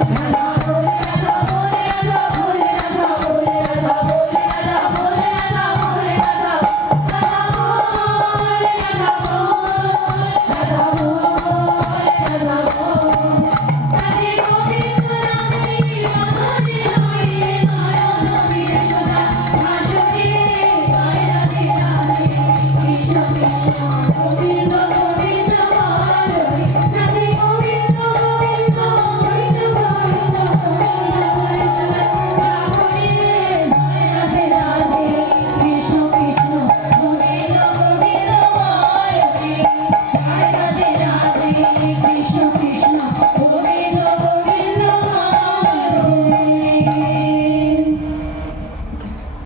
Thank you.